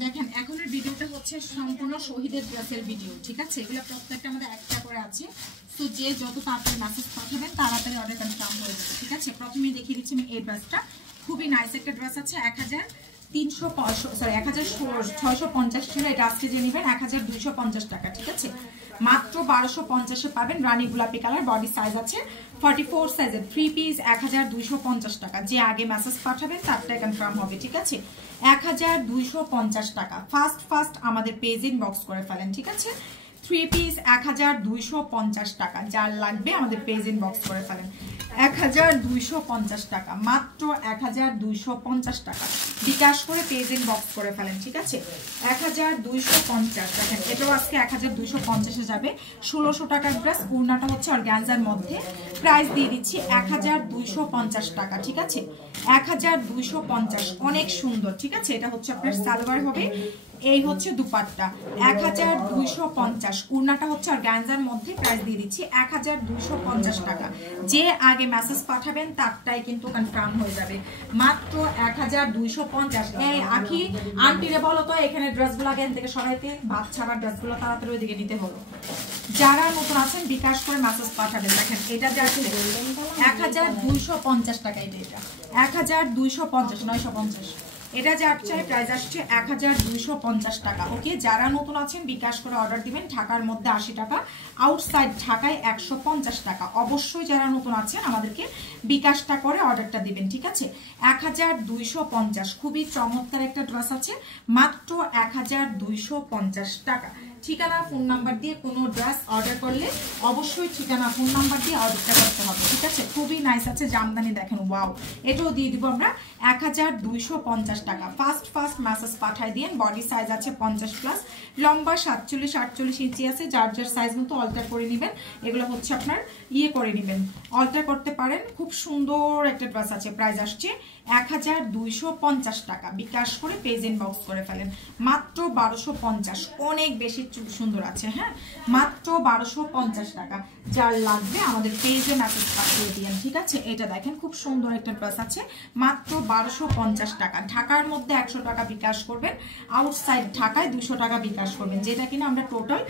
দেখেন এখনের ভিডিওটা হচ্ছে সম্পূর্ণ শহীদের ড্রেসের ভিডিও, ঠিক আছে? এগুলো প্রত্যেকটা আমাদের একটা করে আছে। তো যে যত তাড়াতাড়ি মেসেজ পাঠাবেন তাড়াতাড়ি অর্ডার কনফার্ম হয়ে যাবে, ঠিক আছে? প্রথমেই দেখিয়ে দিচ্ছি আমি এই ড্রেসটা, খুবই নাইস একটা ড্রেস আছে। 1650 ছিল, এটা আজকে যে নেবেন 1250 টাকা, ঠিক আছে? মাত্র 1250-এ পাবেন। রানী গোলাপি কালার, বডি সাইজ আছে 44 সাইজের, 3 পিস 1250 টাকা। যে আগে মেসেজ পাঠাবেন তারটাই কনফার্ম হবে, ঠিক আছে? 1250 টাকা। ফার্স্ট আমাদের পেজ ইনবক্স করে ফেলেন, ঠিক আছে? 3 পিস 1250 টাকা। যার লাগবে আমাদের পেজ ইনবক্স করে ফেলেন। 1250 টাকা, মাত্র 1250 টাকা। বিকাশ করে পেজ ইনবক্স করে ফেলেন, ঠিক আছে? 1250। দেখেন এটাও আজকে 1250-এ যাবে। 1600 টাকার ড্রেস, ওড়নাটা হচ্ছে অর্গানজার মধ্যে। প্রাইস দিয়ে দিচ্ছি 1250 টাকা, ঠিক আছে? 1250, অনেক সুন্দর, ঠিক আছে? এটা হচ্ছে আপনার সালোয়ার হবে, এই হচ্ছে দুপাট্টা। 1250, ওড়নাটা হচ্ছে অর্গানজার মধ্যে। প্রাইস দিয়ে দিচ্ছি 1250 টাকা। যে আগে মেসেজ পাঠাবেন তারটাই কিন্তু কনফার্ম হয়ে যাবে। মাত্র 1250। এই আখি আন্টিরে বলো তো এখানে ড্রেসগুলো আগে থেকে সরাইতে, ভাত ছাড়া ড্রেসগুলো তাড়াতাড়ি ওইদিকে নিতে হলো। যারা নতুন আছেন বিকাশ করে মেসেজ পাঠাবেন। দেখেন এটা যে আছে 1250 টাকা, এটা 1250, 950। এটা যে চাই প্রাইস আসছে 1250 টাকা। ওকে, যারা নতুন আছেন বিকাশ করে অর্ডার দিবেন। ঢাকার মধ্যে 80 টাকা, আউটসাইড ঢাকায় 150 টাকা। অবশ্যই যারা নতুন আছেন আমাদেরকে বিকাশটা করে অর্ডারটা দিবেন, ঠিক আছে? 1250, খুবই চমৎকার একটা ড্রেস আছে, মাত্র 1250 টাকা। ঠিকানা ফোন নাম্বার দিয়ে কোনো ড্রেস অর্ডার করলে অবশ্যই ঠিকানা ফোন নাম্বার দিয়ে অর্ডারটা করতে হবে, ঠিক আছে? খুবই নাইস আছে। জামদানি দেখেন, ওয়াও। এটাও দিয়ে দিব আমরা 1250 টাকা। ফার্স্ট মেসেজ পাঠায় দিন। বডি সাইজ আছে 50+, লম্বা 47-48 ইঞ্চি আছে। যার যার সাইজ মতো অল্টার করে নেবেন। এগুলো হচ্ছে আপনার করে নেবেন, অল্টার করতে পারেন। খুব সুন্দর একটা ড্রেস আছে। প্রাইস আসছে 1250 টাকা। বিকাশ করে পেজ ইনবক্স করে ফেলেন। মাত্র 1250, অনেক বেশি সুন্দর আছে। হ্যাঁ, মাত্র 1250 টাকা। যার লাগবে আমাদের পেজে মেসেজ পাঠিয়ে দিন, ঠিক আছে? এটা দেখেন খুব সুন্দর একটা ড্রেস আছে, মাত্র 1250 টাকা। ঢাকার মধ্যে 100 টাকা বিকাশ করবেন, আউটসাইড ঢাকায় 200 টাকা বিকাশ করবেন, যেটা কিনা আমরা টোটাল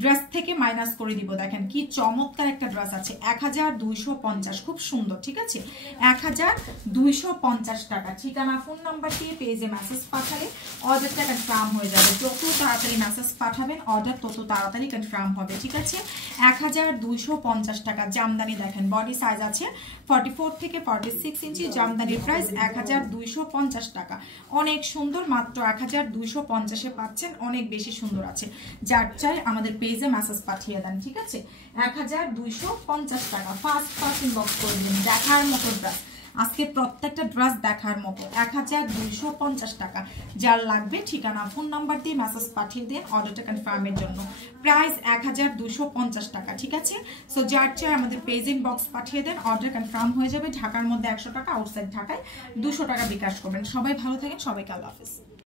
ড্রেস থেকে মাইনাস করে দিব। দেখেন কি চমৎকার একটা ড্রেস আছে, 1250, খুব সুন্দর, ঠিক আছে? 1250 টাকা। ঠিকানা ফোন নাম্বার দিয়ে পেজে মেসেজ পাঠালে অর্ডারটা কনফার্ম হয়ে যাবে। যত তাড়াতাড়ি মেসেজ পাঠাবেন অর্ডার তত তাড়াতাড়ি কনফার্ম হবে, ঠিক আছে? 1250 টাকা। জামদানি দেখেন, বডি সাইজ আছে 44 থেকে 46 ইঞ্চি। জামদানির প্রাইস 1250 টাকা। অনেক সুন্দর, মাত্র 1250-এ পাচ্ছেন। অনেক বেশি সুন্দর আছে। যার চাই আমাদের পেজে মেসেজ পাঠিয়ে দেন, ঠিক আছে? 1250 টাকা। ফার্স্ট ইনবক্স করে দিন। দেখার মতো ড্রেস আজকে, প্রত্যেকটা ড্রেস দেখার মতো। 1250 টাকা। যার লাগবে ঠিকানা ফোন নাম্বার দিয়ে মেসেজ পাঠিয়ে দিন অর্ডারটা কনফার্মের জন্য। প্রাইস 1250 টাকা, ঠিক আছে? সো যার চাই আমাদের পেজ ইনবক্স পাঠিয়ে দেন, অর্ডার কনফার্ম হয়ে যাবে। ঢাকার মধ্যে 100 টাকা, আউটসাইড ঢাকায় 200 টাকা বিকাশ করবেন। সবাই ভালো থাকেন, সবাইকে আল্লাহ হাফেজ।